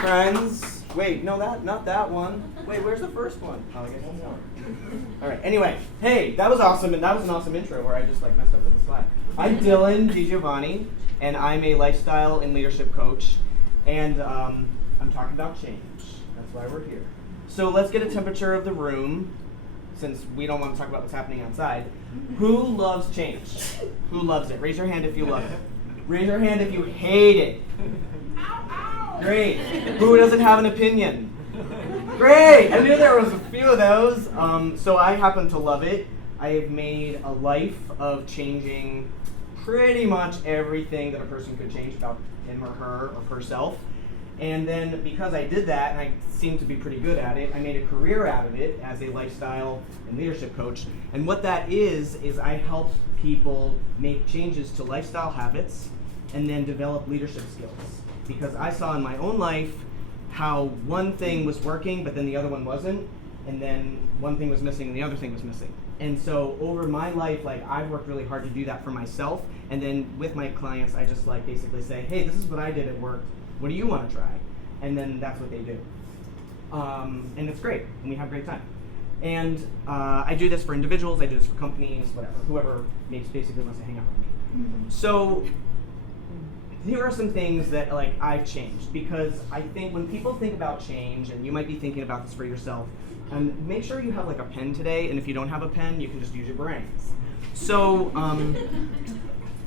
Friends. Wait, no, not that one. Wait, where's the first one? Oh, I guess one more. All right. Anyway, hey, that was awesome, and that was an awesome intro where I just like messed up with the slide. I'm Dillan DiGiovanni, and I'm a lifestyle and leadership coach, and I'm talking about change. That's why we're here. So let's get a temperature of the room, since we don't want to talk about what's happening outside. Who loves change? Who loves it? Raise your hand if you love it. Raise your hand if you hate it. Great. Who doesn't have an opinion? Great. I knew there was a few of those. So I happen to love it. I have made a life of changing pretty much everything that a person could change about him or her or herself. And then because I did that, and I seem to be pretty good at it, I made a career out of it as a lifestyle and leadership coach. And what that is I help people make changes to lifestyle habits and then develop leadership skills. Because I saw in my own life how one thing was working, but then the other one wasn't, and then one thing was missing and the other thing was missing. And so over my life, like I've worked really hard to do that for myself, and then with my clients, I just like basically say, hey, this is what I did, it worked. What do you want to try? And then that's what they do. And it's great, and we have a great time. And I do this for individuals, I do this for companies, whatever, whoever basically wants to hang out with me. Mm-hmm. So here are some things that like I've changed, because I think when people think about change, and you might be thinking about this for yourself, and make sure you have like a pen today, and if you don't have a pen, you can just use your brains. So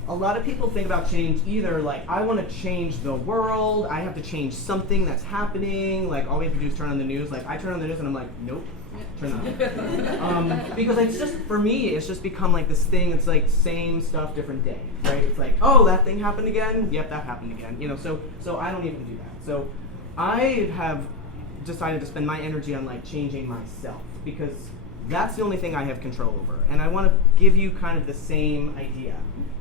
a lot of people think about change either like, I want to change the world, I have to change something that's happening, like all we have to do is turn on the news. Like I turn on the news and I'm like, nope, turn on. Because it's just, for me, it's just become like this thing, it's like same stuff, different day, right? It's like, oh, that thing happened again? Yep, that happened again. You know, so I don't even do that. So I have decided to spend my energy on like changing myself, because that's the only thing I have control over. And I want to give you kind of the same idea,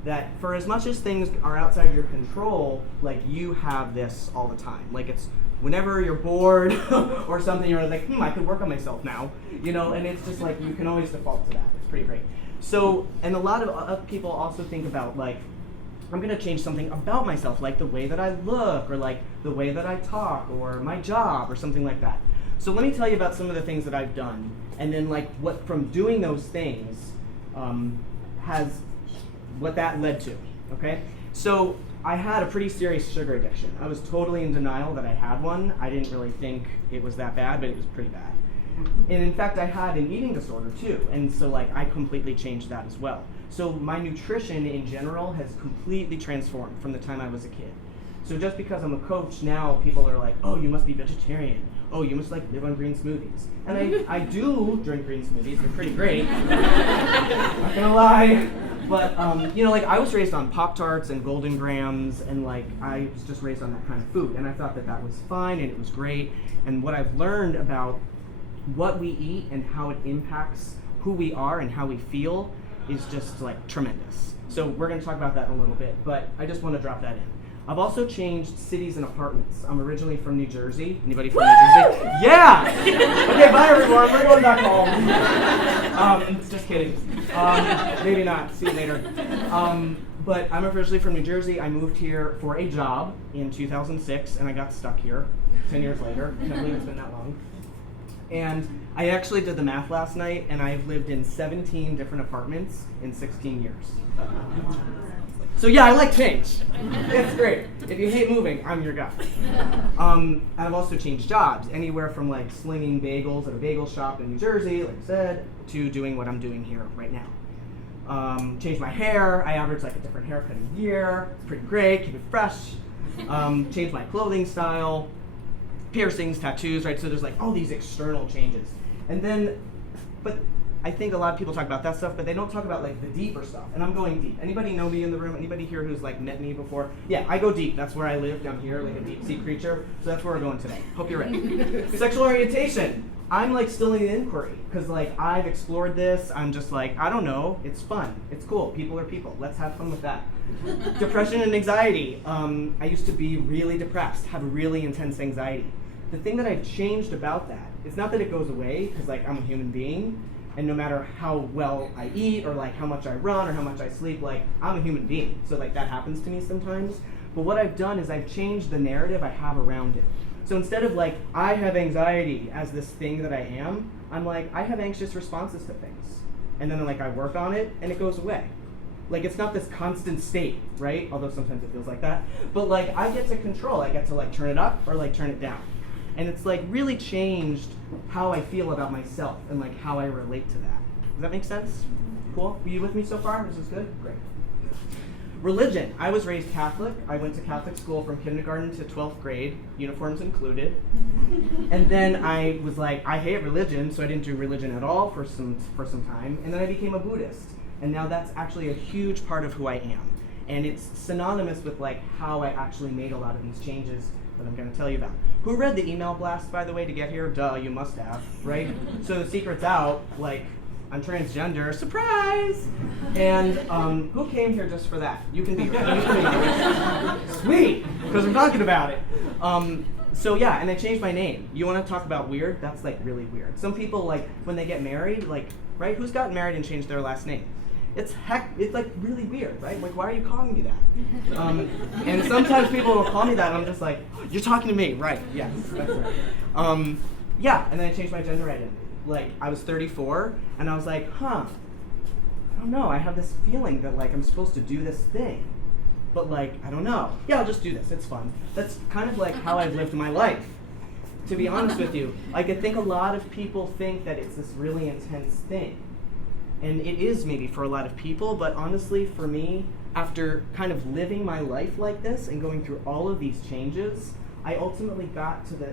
that for as much as things are outside your control, like you have this all the time. Like it's whenever you're bored or something, you're like, I could work on myself now, you know, and it's just like, you can always default to that. It's pretty great. So, and a lot of people also think about like, I'm gonna change something about myself, like the way that I look, or like the way that I talk, or my job, or something like that. So let me tell you about some of the things that I've done, and then like what from doing those things has what that led to, okay? So I had a pretty serious sugar addiction. I was totally in denial that I had one. I didn't really think it was that bad, but it was pretty bad. And in fact, I had an eating disorder too, and so like I completely changed that as well. So my nutrition in general has completely transformed from the time I was a kid. So just because I'm a coach now, people are like, oh, you must be vegetarian. Oh, you must like live on green smoothies. And I do drink green smoothies, they're pretty great. Not gonna lie. But you know, like I was raised on Pop-Tarts and Golden Grams, and like I was just raised on that kind of food, and I thought that that was fine and it was great. And what I've learned about what we eat and how it impacts who we are and how we feel is just like tremendous. So we're going to talk about that in a little bit, but I just want to drop that in. I've also changed cities and apartments. I'm originally from New Jersey. Anybody from New Jersey? Yeah! Okay, bye everyone. We're going back home. Just kidding. Maybe not. See you later. But I'm originally from New Jersey. I moved here for a job in 2006, and I got stuck here 10 years later. I can't believe it's been that long. And I actually did the math last night, and I've lived in 17 different apartments in 16 years. So yeah, I like change. It's great. If you hate moving, I'm your guy. I've also changed jobs, anywhere from like slinging bagels at a bagel shop in New Jersey, like I said, to doing what I'm doing here right now. Changed my hair. I average like a different haircut a year. It's pretty great. Keep it fresh. Changed my clothing style. Piercings, tattoos, right? So there's like all these external changes. And then, but I think a lot of people talk about that stuff, but they don't talk about like the deeper stuff. And I'm going deep. Anybody know me in the room? Anybody here who's like met me before? Yeah, I go deep. That's where I live, down here, like a deep sea creature. So that's where we're going today. Hope you're ready. Sexual orientation. I'm like still in inquiry because like I've explored this. I'm just like, I don't know. It's fun. It's cool. People are people. Let's have fun with that. Depression and anxiety. I used to be really depressed, have really intense anxiety. The thing that I've changed about that, it's not that it goes away because like I'm a human being, and no matter how well I eat or like how much I run or how much I sleep, like I'm a human being. So like that happens to me sometimes. But what I've done is I've changed the narrative I have around it. So instead of like, I have anxiety as this thing that I am, I'm like, I have anxious responses to things. And then like I work on it and it goes away. Like it's not this constant state, right? Although sometimes it feels like that. But like I get to control, I get to like turn it up or like turn it down. And it's like really changed how I feel about myself and like how I relate to that. Does that make sense? Cool? Were you with me so far? This is good? Great. Religion. I was raised Catholic. I went to Catholic school from kindergarten to 12th grade, uniforms included. And then I was like, I hate religion, so I didn't do religion at all for some time. And then I became a Buddhist. And now that's actually a huge part of who I am. And it's synonymous with like how I actually made a lot of these changes that I'm going to tell you about. Who read the email blast, by the way, to get here? Duh, you must have, right? So the secret's out, like, I'm transgender, surprise! And who came here just for that? You can be here. Sweet, because we're talking about it. So yeah, and I changed my name. You want to talk about weird? That's like really weird. Some people, like, when they get married, like, right? Who's gotten married and changed their last name? It's like really weird, right? Like, why are you calling me that? And sometimes people will call me that, and I'm just like, you're talking to me, right? Yes, that's right. Yeah, and then I changed my gender identity. Like, I was 34, and I was like, I don't know, I have this feeling that like I'm supposed to do this thing, but like, I don't know. Yeah, I'll just do this, it's fun. That's kind of like how I've lived my life, to be honest with you. Like, I think a lot of people think that it's this really intense thing. And it is maybe for a lot of people, but honestly for me, after kind of living my life like this and going through all of these changes, I ultimately got to the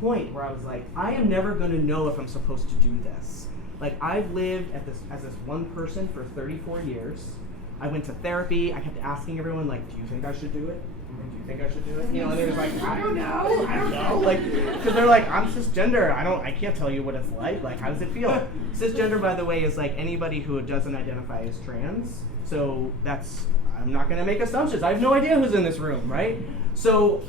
point where I was like, I am never going to know if I'm supposed to do this. Like, I've lived as this one person for 34 years. I went to therapy. I kept asking everyone, like, do you think I should do it? Do you think I should do it? You know, and they were like, I don't know. Like, because they're like, I'm cisgender. I can't tell you what it's like. Like, how does it feel? Cisgender, by the way, is like anybody who doesn't identify as trans. So I'm not going to make assumptions. I have no idea who's in this room, right? So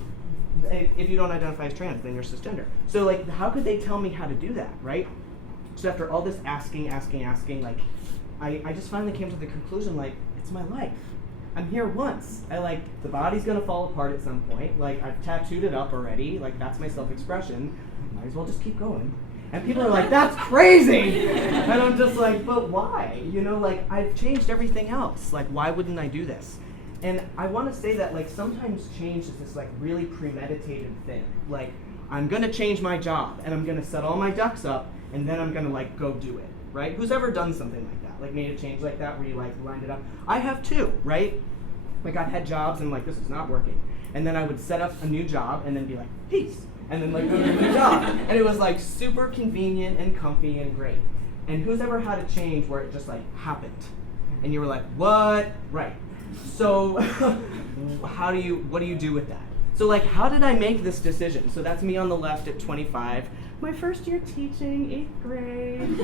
if you don't identify as trans, then you're cisgender. So like, how could they tell me how to do that, right? So after all this asking, like, I just finally came to the conclusion, like, it's my life. I'm here once. The body's gonna fall apart at some point. Like, I've tattooed it up already. Like, that's my self-expression. Might as well just keep going. And people are like, that's crazy! And I'm just like, but why? You know, like, I've changed everything else. Like, why wouldn't I do this? And I want to say that, like, sometimes change is this, like, really premeditated thing. Like, I'm gonna change my job, and I'm gonna set all my ducks up, and then I'm gonna, like, go do it, right? Who's ever done something like that? Like, made a change like that where you, like, lined it up? I have too, right? Like, I've had jobs, and, like, this is not working. And then I would set up a new job, and then be like, peace. And then, like, go to a new job. And it was, like, super convenient and comfy and great. And who's ever had a change where it just, like, happened? And you were like, what? Right. So, what do you do with that? So, like, how did I make this decision? So that's me on the left at 25. My first year teaching, 8th grade.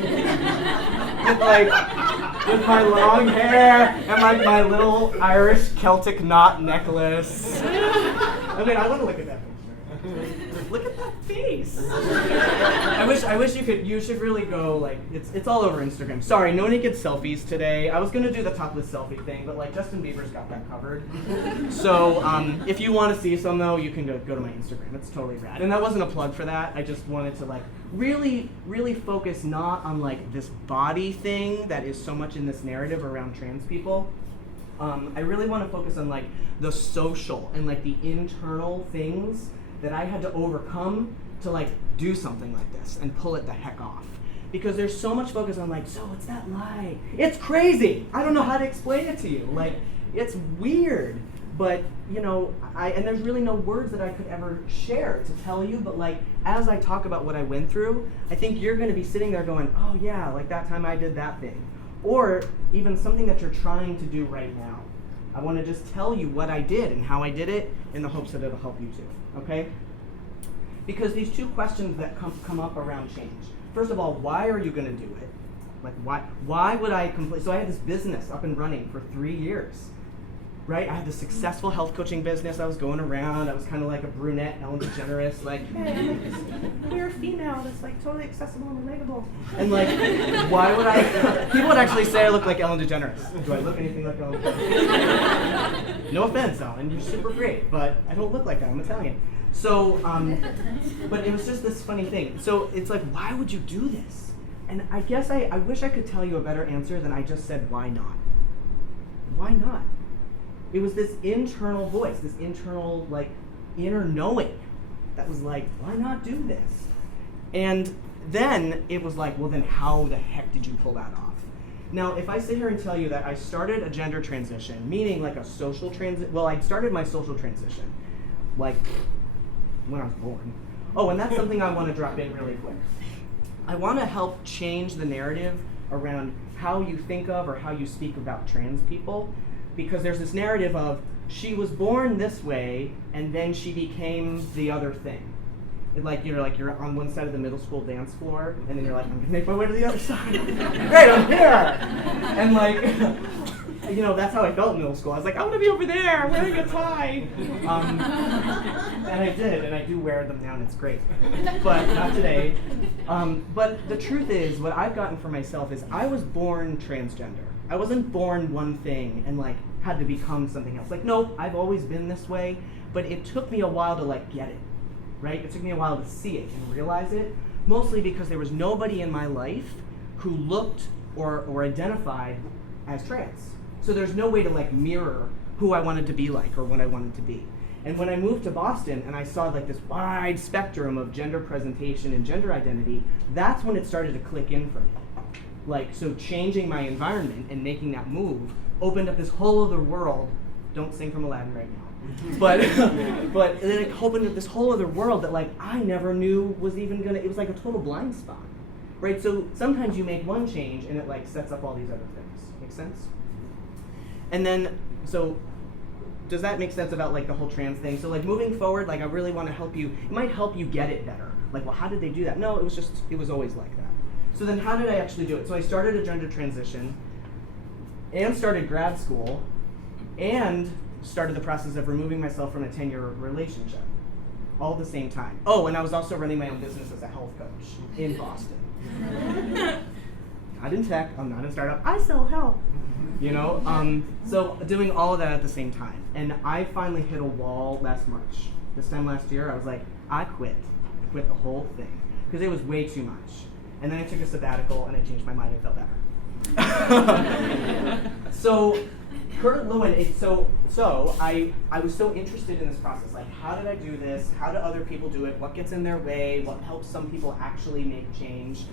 with my long hair and my little Irish Celtic knot necklace. I mean, I want to look at that picture. Look at that face. I wish you should really go, like, it's all over Instagram. Sorry, no naked selfies today. I was gonna do the topless selfie thing, but like Justin Bieber's got that covered. So if you want to see some though, you can go to my Instagram. It's totally rad. And that wasn't a plug for that. I just wanted to like really, really focus not on like this body thing that is so much in this narrative around trans people. I really want to focus on like the social and like the internal things that I had to overcome to like do something like this and pull it the heck off. Because there's so much focus on like, so what's that lie? It's crazy. I don't know how to explain it to you. Like, it's weird, but you know, and there's really no words that I could ever share to tell you, but like, as I talk about what I went through, I think you're going to be sitting there going, oh yeah, like that time I did that thing. Or even something that you're trying to do right now. I want to just tell you what I did and how I did it in the hopes that it'll help you too, okay? Because these two questions that come up around change. First of all, why are you going to do it? Like, why would I complete? So I had this business up and running for 3 years, right? I had this successful health coaching business. I was going around. I was kind of like a brunette, Ellen DeGeneres, like, hey, I'm like this queer female that's like totally accessible and relatable. And like, why would I? People would actually say I look like Ellen DeGeneres. Do I look anything like Ellen DeGeneres? No offense, Ellen, you're super great, but I don't look like that. I'm Italian. So, but it was just this funny thing. So it's like, why would you do this? And I guess I wish I could tell you a better answer than I just said, why not? Why not? It was this internal voice, this internal, like, inner knowing that was like, why not do this? And then it was like, well, then how the heck did you pull that off? Now, if I sit here and tell you that I started a gender transition, meaning like a social transition, well, I started my social transition, like, when I was born. Oh, and that's something I want to drop in really quick. I want to help change the narrative around how you think of or how you speak about trans people, because there's this narrative of she was born this way and then she became the other thing. You're on one side of the middle school dance floor and then you're like, I'm gonna make my way to the other side. Great, I'm here. And like, that's how I felt in middle school. I was like, I want to be over there wearing a tie. And I did, and I do wear them now, and it's great. But not today. But the truth is, what I've gotten for myself is I was born transgender. I wasn't born one thing and like had to become something else. Like, no, I've always been this way, but it took me a while to like get it, right? It took me a while to see it and realize it, mostly because there was nobody in my life who looked or identified as trans. So there's no way to like mirror who I wanted to be like or what I wanted to be. And when I moved to Boston and I saw like this wide spectrum of gender presentation and gender identity, that's when it started to click in for me. Like, so changing my environment and making that move opened up this whole other world. Don't sing from Aladdin right now. But it opened up this whole other world that like I never knew was even gonna, it was like a total blind spot. Right? So sometimes you make one change and it like sets up all these other things. Make sense? And then, so does that make sense about like the whole trans thing? So like moving forward, like I really want to help you, it might help you get it better. Like, well, how did they do that? No, it was always like that. So then how did I actually do it? So I started a gender transition and started grad school and started the process of removing myself from a 10-year relationship all at the same time. Oh, and I was also running my own business as a health coach in Boston. Not in tech, I'm not in startup, I sell health. So doing all of that at the same time. And I finally hit a wall last March. This time last year, I was like, I quit. I quit the whole thing because it was way too much. And then I took a sabbatical and I changed my mind and felt better. So Lewin, I was so interested in this process. Like, how did I do this? How do other people do it? What gets in their way? What helps some people actually make change?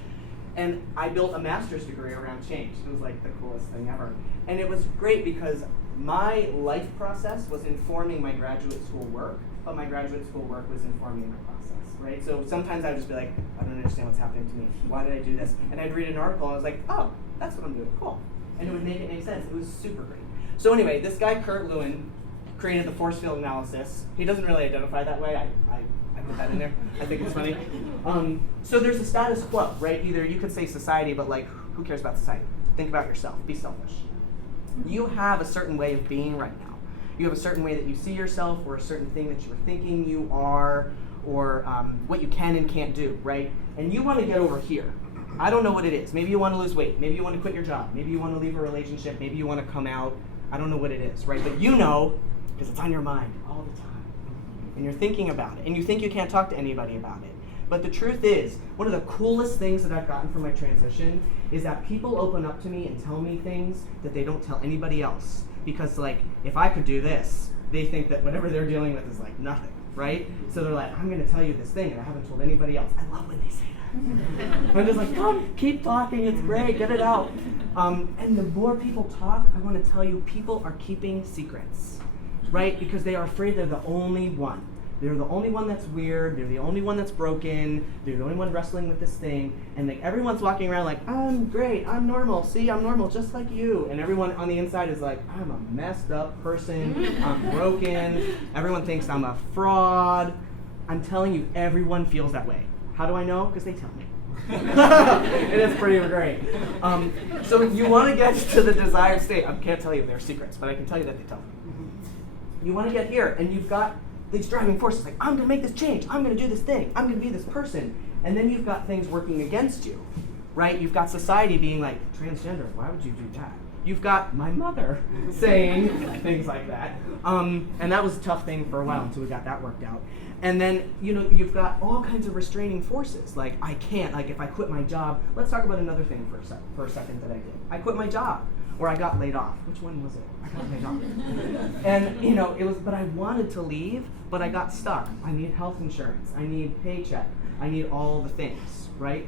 And I built a master's degree around change. It was like the coolest thing ever. And it was great because my life process was informing my graduate school work, but my graduate school work was informing my process, right? So sometimes I'd just be like, I don't understand what's happening to me. Why did I do this? And I'd read an article and I was like, oh, that's what I'm doing, cool. And it would make it make sense. It was super great. So anyway, this guy, Lewin, created the force field analysis. He doesn't really identify that way. I put that in there. I think it's funny. So there's a status quo, right? Either you could say society, but like, who cares about society? Think about yourself. Be selfish. You have a certain way of being right now. You have a certain way that you see yourself, or a certain thing that you were thinking you are, or what you can and can't do, right? And you want to get over here. I don't know what it is. Maybe you want to lose weight. Maybe you want to quit your job. Maybe you want to leave a relationship. Maybe you want to come out. I don't know what it is, right? But you know, because it's on your mind all the time. And you're thinking about it. And you think you can't talk to anybody about it. But the truth is, one of the coolest things that I've gotten from my transition is that people open up to me and tell me things that they don't tell anybody else. Because like, if I could do this, they think that whatever they're dealing with is like nothing, right? So they're like, I'm going to tell you this thing and I haven't told anybody else. I love when they say that. I'm just like, come, keep talking, it's great, get it out. And the more people talk, I want to tell you, people are keeping secrets, right? Because they are afraid they're the only one. They're the only one that's weird. They're the only one that's broken. They're the only one wrestling with this thing. And like everyone's walking around like, I'm great, I'm normal. See, I'm normal, just like you. And everyone on the inside is like, I'm a messed up person. I'm broken. Everyone thinks I'm a fraud. I'm telling you, everyone feels that way. How do I know? Because they tell me. It is pretty great. So you want to get to the desired state. I can't tell you their secrets, but I can tell you that they tell me. You want to get here, and you've got these driving forces like, I'm going to make this change. I'm going to do this thing. I'm going to be this person. And then you've got things working against you, right? You've got society being like, transgender, why would you do that? You've got my mother saying things like that. And that was a tough thing for a while until we got that worked out. And then, you've got all kinds of restraining forces. Like, I can't, like if I quit my job, let's talk about another thing for a second that I did. I quit my job, or I got laid off. Which one was it? I got laid off. And, it was, but I wanted to leave, but I got stuck. I need health insurance. I need paycheck. I need all the things, right?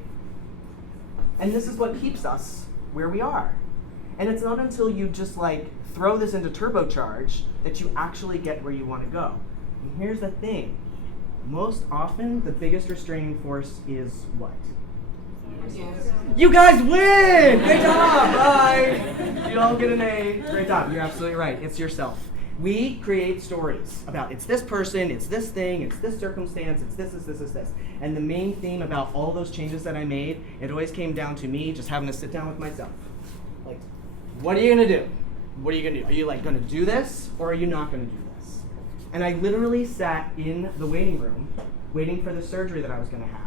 And this is what keeps us where we are. And it's not until you just like throw this into turbocharge that you actually get where you want to go. And here's the thing. Most often, the biggest restraining force is what? Yes. You guys win! Great job! Bye! You all get an A. Great job. You're absolutely right. It's yourself. We create stories about it's this person, it's this thing, it's this circumstance, it's this. And the main theme about all those changes that I made, it always came down to me just having to sit down with myself. Like, what are you going to do? What are you going to do? Are you like going to do this, or are you not going to do this? And I literally sat in the waiting room waiting for the surgery that I was going to have.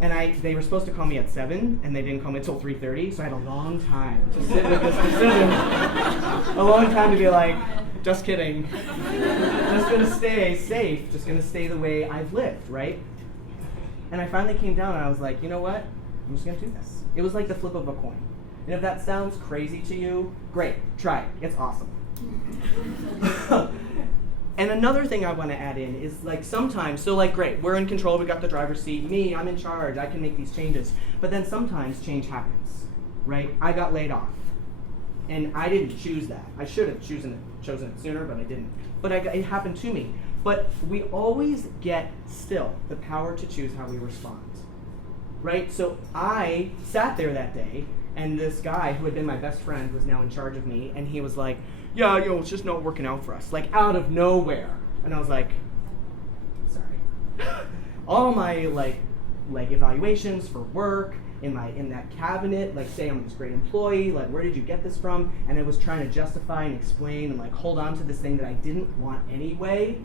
And they were supposed to call me at 7, and they didn't call me until 3:30, so I had a long time to sit with this decision. A long time to be like, just kidding. Just going to stay safe, just going to stay the way I've lived, right? And I finally came down and I was like, you know what? I'm just going to do this. It was like the flip of a coin. And if that sounds crazy to you, great, try it. It's awesome. And another thing I want to add in is like sometimes, so like great, we're in control, we got the driver's seat, me, I'm in charge, I can make these changes. But then sometimes change happens, right? I got laid off. And I didn't choose that. I should have chosen it sooner, but I didn't. But it happened to me. But we always get still the power to choose how we respond, right? So I sat there that day, and this guy who had been my best friend was now in charge of me, and he was like, yeah, it's just not working out for us, like out of nowhere. And I was like, sorry. All my like evaluations for work in that cabinet, like say I'm this great employee, like where did you get this from? And I was trying to justify and explain and like hold on to this thing that I didn't want anyway.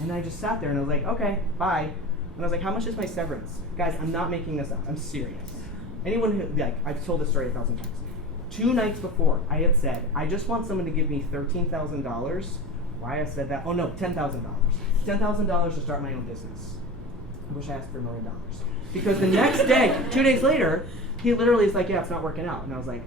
And I just sat there and I was like, okay, bye. And I was like, how much is my severance? Guys, I'm not making this up. I'm serious. Anyone who, like, I've told this story 1,000 times. 2 nights before, I had said, I just want someone to give me $13,000. Why I said that? Oh no, $10,000. $10,000 to start my own business. I wish I asked for $1 million. Because the next day, 2 days later, he literally is like, yeah, it's not working out. And I was like,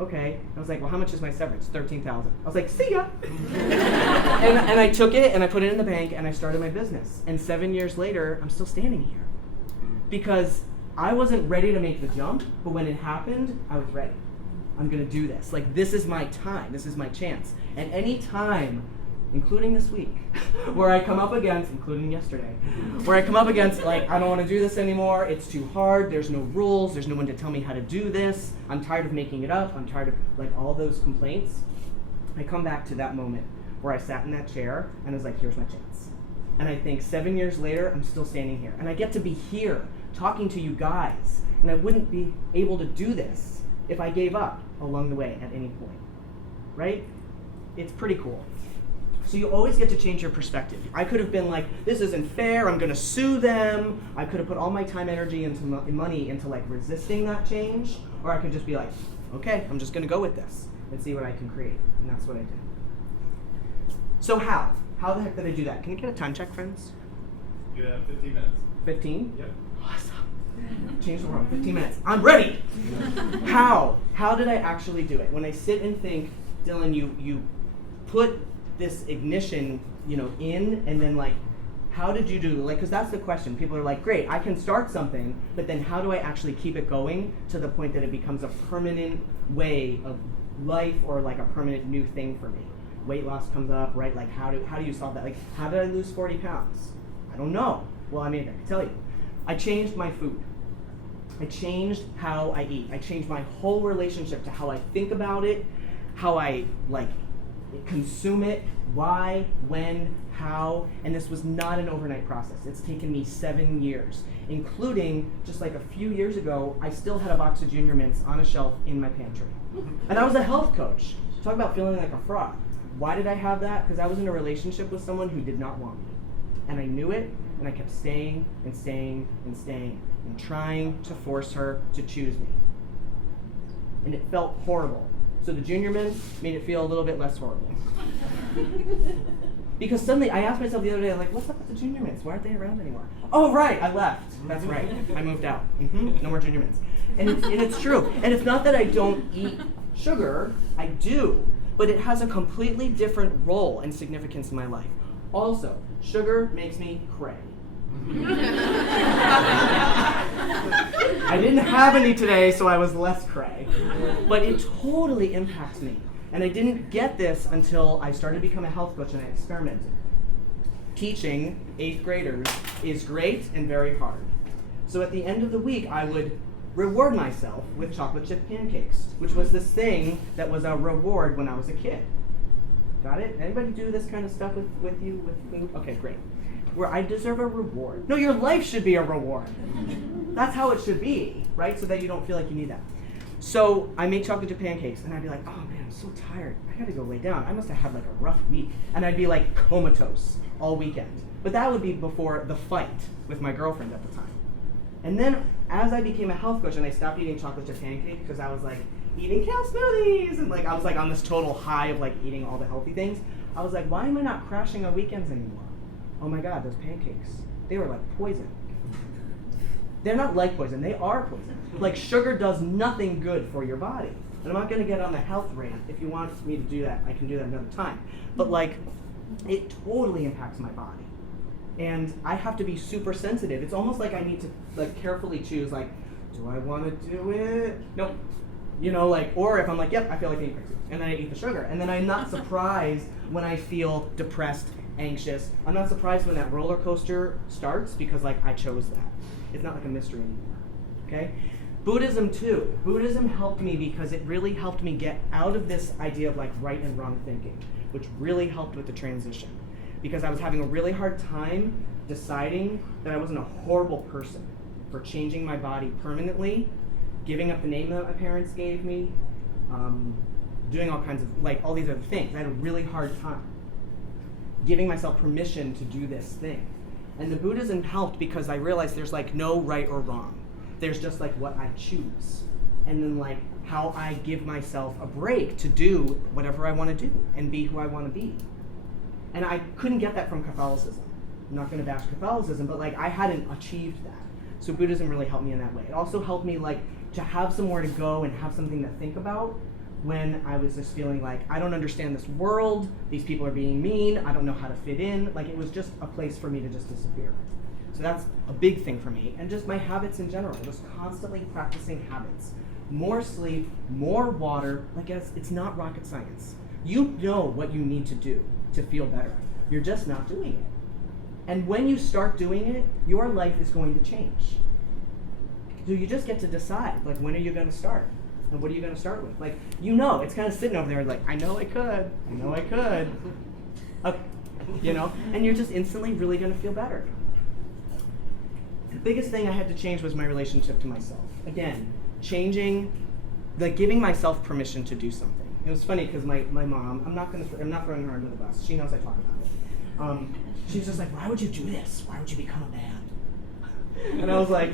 okay. I was like, well, how much is my severance? $13,000. I was like, see ya. and I took it and I put it in the bank and I started my business. And 7 years later, I'm still standing here. Because I wasn't ready to make the jump, but when it happened, I was ready. I'm going to do this. Like, this is my time. This is my chance. And any time, including this week, where I come up against, including yesterday, where I come up against, like, I don't want to do this anymore. It's too hard. There's no rules. There's no one to tell me how to do this. I'm tired of making it up. I'm tired of, like, all those complaints. I come back to that moment where I sat in that chair and I was like, here's my chance. And I think 7 years later, I'm still standing here. And I get to be here talking to you guys. And I wouldn't be able to do this if I gave up along the way at any point, right? It's pretty cool. So you always get to change your perspective. I could have been like, this isn't fair, I'm gonna sue them. I could have put all my time, energy, into money into like resisting that change, or I could just be like, okay, I'm just gonna go with this and see what I can create, and that's what I did. So how? How the heck did I do that? Can you get a time check, friends? You have 15 minutes. 15? Yep. Awesome. Change the world, 15 minutes. I'm ready! How? How did I actually do it? When I sit and think, Dylan, you put this ignition, in, and then like, how did you do, like, because that's the question. People are like, great, I can start something, but then how do I actually keep it going to the point that it becomes a permanent way of life or like a permanent new thing for me? weight loss comes up, right? Like how do you solve that? Like, how did I lose 40 pounds? I don't know. Well, I mean, I can tell you. I changed my food. I changed how I eat. I changed my whole relationship to how I think about it, how I like consume it, why, when, how, and this was not an overnight process. It's taken me 7 years, including just like a few years ago, I still had a box of Junior Mints on a shelf in my pantry. And I was a health coach. Talk about feeling like a fraud. Why did I have that? Because I was in a relationship with someone who did not want me. And I knew it, and I kept staying and staying and staying and trying to force her to choose me. And it felt horrible. So the Junior Mints made it feel a little bit less horrible. Because suddenly I asked myself the other day, like, what's up with the Junior Mints? Why aren't they around anymore? Oh, right, I left. That's right. I moved out. No more Junior Mints. And it's true. And it's not that I don't eat sugar. I do. But it has a completely different role and significance in my life. Also, sugar makes me cray. I didn't have any today, so I was less cray. But it totally impacts me. And I didn't get this until I started to become a health coach and I experimented. Teaching 8th graders is great and very hard. So at the end of the week, I would reward myself with chocolate chip pancakes, which was this thing that was a reward when I was a kid. Got it? Anybody do this kind of stuff with you, with food? Okay, great. Where I deserve a reward. No, your life should be a reward. That's how it should be, right? So that you don't feel like you need that. So I make chocolate chip pancakes, and I'd be like, oh man, I'm so tired. I gotta go lay down. I must have had like a rough week. And I'd be like comatose all weekend. But that would be before the fight with my girlfriend at the time. And then as I became a health coach and I stopped eating chocolate chip pancakes because I was like eating kale smoothies and like I was like on this total high of like eating all the healthy things, I was like, why am I not crashing on weekends anymore? Oh my God, those pancakes, they were like poison. They're not like poison, they are poison. Like sugar does nothing good for your body. And I'm not gonna get on the health rant. If you want me to do that, I can do that another time. But like, it totally impacts my body. And I have to be super sensitive. It's almost like I need to like carefully choose like, do I wanna do it? Nope. You know, like, or if I'm like, yep, I feel like eating crazy. And then I eat the sugar. And then I'm not surprised when I feel depressed, anxious. I'm not surprised when that roller coaster starts because like I chose that. It's not like a mystery anymore, okay? Buddhism too. Buddhism helped me because it really helped me get out of this idea of like right and wrong thinking, which really helped with the transition. Because I was having a really hard time deciding that I wasn't a horrible person for changing my body permanently, giving up the name that my parents gave me, doing all kinds of, like all these other things. I had a really hard time giving myself permission to do this thing. And the Buddhism helped because I realized there's like no right or wrong. There's just like what I choose. And then like how I give myself a break to do whatever I want to do and be who I want to be. And I couldn't get that from Catholicism. I'm not going to bash Catholicism, but like I hadn't achieved that. So Buddhism really helped me in that way. It also helped me like to have somewhere to go and have something to think about when I was just feeling like I don't understand this world, these people are being mean, I don't know how to fit in. Like it was just a place for me to just disappear. So that's a big thing for me. And just my habits in general, just constantly practicing habits. More sleep, more water, like it's not rocket science. You know what you need to do to feel better. You're just not doing it. And when you start doing it, your life is going to change. So you just get to decide, like when are you going to start? And what are you going to start with? Like, you know, it's kind of sitting over there like, I know I could. Okay. You know, and you're just instantly really going to feel better. The biggest thing I had to change was my relationship to myself. Again, changing, like giving myself permission to do something. It was funny because my mom, I'm not throwing her under the bus. She knows I talk about it. She's just like, why would you do this? Why would you become a man? And I was like,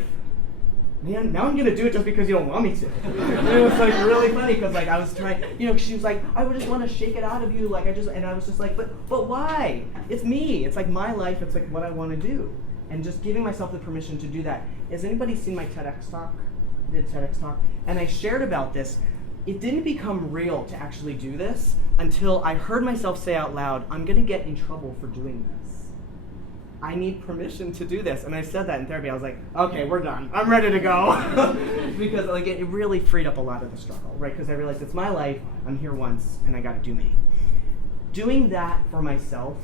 man, now I'm gonna do it just because you don't want me to. And it was like really funny because like I was trying, you know, she was like, I would just want to shake it out of you, like and I was just like, but why? It's me. It's like my life. It's like what I want to do, and just giving myself the permission to do that. Has anybody seen my TEDx talk? I did TEDx talk, and I shared about this. It didn't become real to actually do this until I heard myself say out loud, I'm gonna get in trouble for doing this. I need permission to do this. And I said that in therapy. I was like, okay, we're done. I'm ready to go. Because like it really freed up a lot of the struggle, right? Because I realized it's my life, I'm here once, and I gotta do me. doing that for myself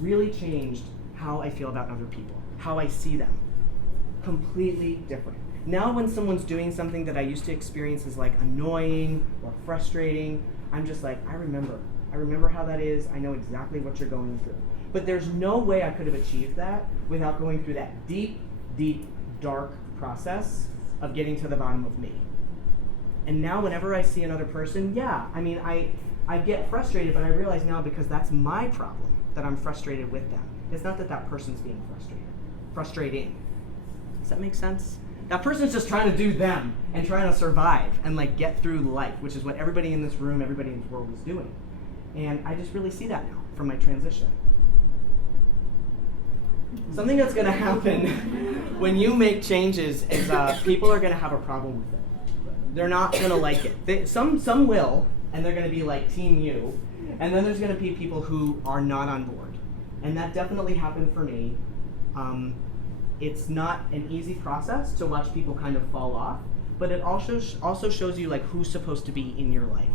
really changed how I feel about other people, how I see them. Completely different. Now when someone's doing something that I used to experience as like annoying or frustrating, I'm just like, I remember how that is, I know exactly what you're going through. But there's no way I could have achieved that without going through that deep, deep, dark process of getting to the bottom of me. And now whenever I see another person, yeah, I mean, I get frustrated, but I realize now because that's my problem that I'm frustrated with them. It's not that that person's being frustrating. Does that make sense? That person's just trying to do them and trying to survive and like get through life, which is what everybody in this room, everybody in this world is doing. And I just really see that now from my transition. Something that's going to happen when you make changes is people are going to have a problem with it. They're not going to like it. Some will, and they're going to be like team you. And then there's going to be people who are not on board. And that definitely happened for me. It's not an easy process to watch people kind of fall off, but it also shows you like who's supposed to be in your life.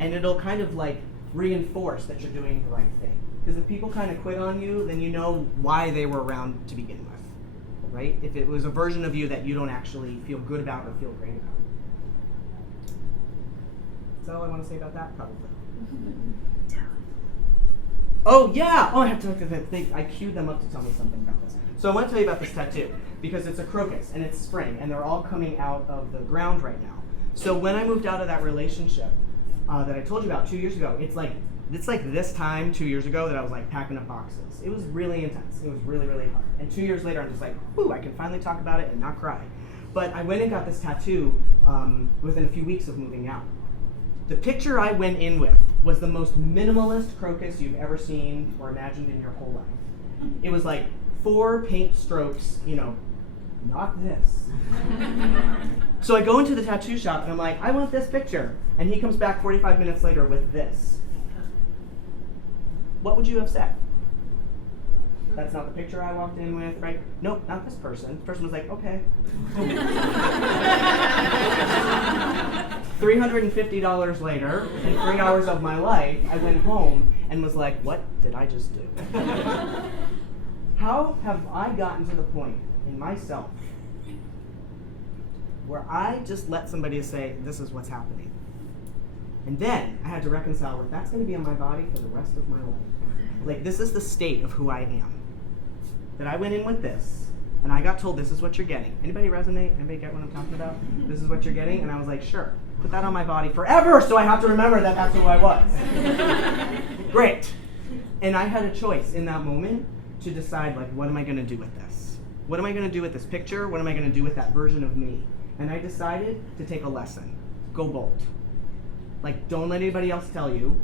And it'll kind of like reinforce that you're doing the right thing. Because if people kind of quit on you, then you know why they were around to begin with, right? If it was a version of you that you don't actually feel good about or feel great about. Is that all I want to say about that? Probably. Oh yeah! Oh, I have to look at that thing. I queued them up to tell me something about this. So I want to tell you about this tattoo because it's a crocus and it's spring and they're all coming out of the ground right now. So when I moved out of that relationship that I told you about 2 years ago, it's like this time 2 years ago that I was like packing up boxes. It was really intense. It was really, really hard. And 2 years later, I'm just like, whew, I can finally talk about it and not cry. But I went and got this tattoo within a few weeks of moving out. The picture I went in with was the most minimalist crocus you've ever seen or imagined in your whole life. It was like 4 paint strokes, not this. So I go into the tattoo shop and I'm like, I want this picture. And he comes back 45 minutes later with this. What would you have said? That's not the picture I walked in with, right? Nope, not this person. This person was like, okay. $350 later, and 3 hours of my life, I went home and was like, what did I just do? How have I gotten to the point in myself where I just let somebody say, this is what's happening? And then I had to reconcile with that's going to be on my body for the rest of my life. Like, this is the state of who I am. That I went in with this, and I got told this is what you're getting. Anybody resonate? Anybody get what I'm talking about? This is what you're getting? And I was like, sure. Put that on my body forever so I have to remember that that's who I was. Great. And I had a choice in that moment to decide, like, what am I going to do with this? What am I going to do with this picture? What am I going to do with that version of me? And I decided to take a lesson. Go bold. Like, don't let anybody else tell you.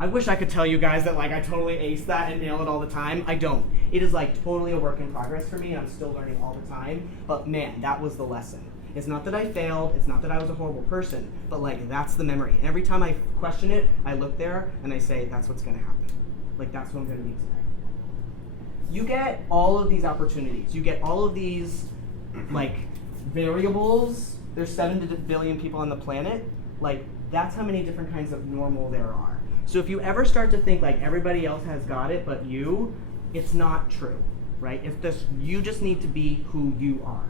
I wish I could tell you guys that like I totally ace that and nail it all the time. I don't. It is like totally a work in progress for me and I'm still learning all the time. But man, that was the lesson. It's not that I failed, it's not that I was a horrible person, but like that's the memory. And every time I question it, I look there and I say, that's what's gonna happen. Like that's what I'm gonna be today. You get all of these opportunities. You get all of these like variables. There's 7 billion people on the planet. Like that's how many different kinds of normal there are. So if you ever start to think like everybody else has got it but you, it's not true, right? It's this, you just need to be who you are.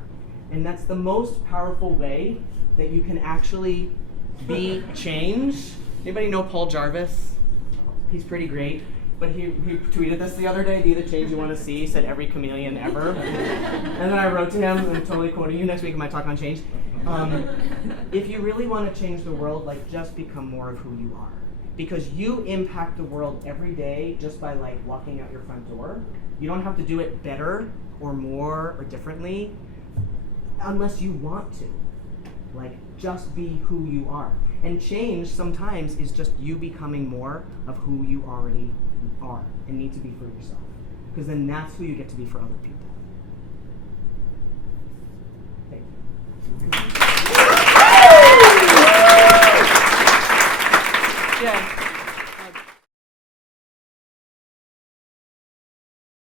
And that's the most powerful way that you can actually be change. Anybody know Paul Jarvis? He's pretty great. But he tweeted this the other day, be the change you want to see, he said every chameleon ever. And then I wrote to him, I'm totally quoting you next week in my talk on change. If you really want to change the world, like just become more of who you are. Because you impact the world every day just by like walking out your front door. You don't have to do it better or more or differently unless you want to. Like just be who you are. And change sometimes is just you becoming more of who you already are and need to be for yourself. Because then that's who you get to be for other people. Thank you.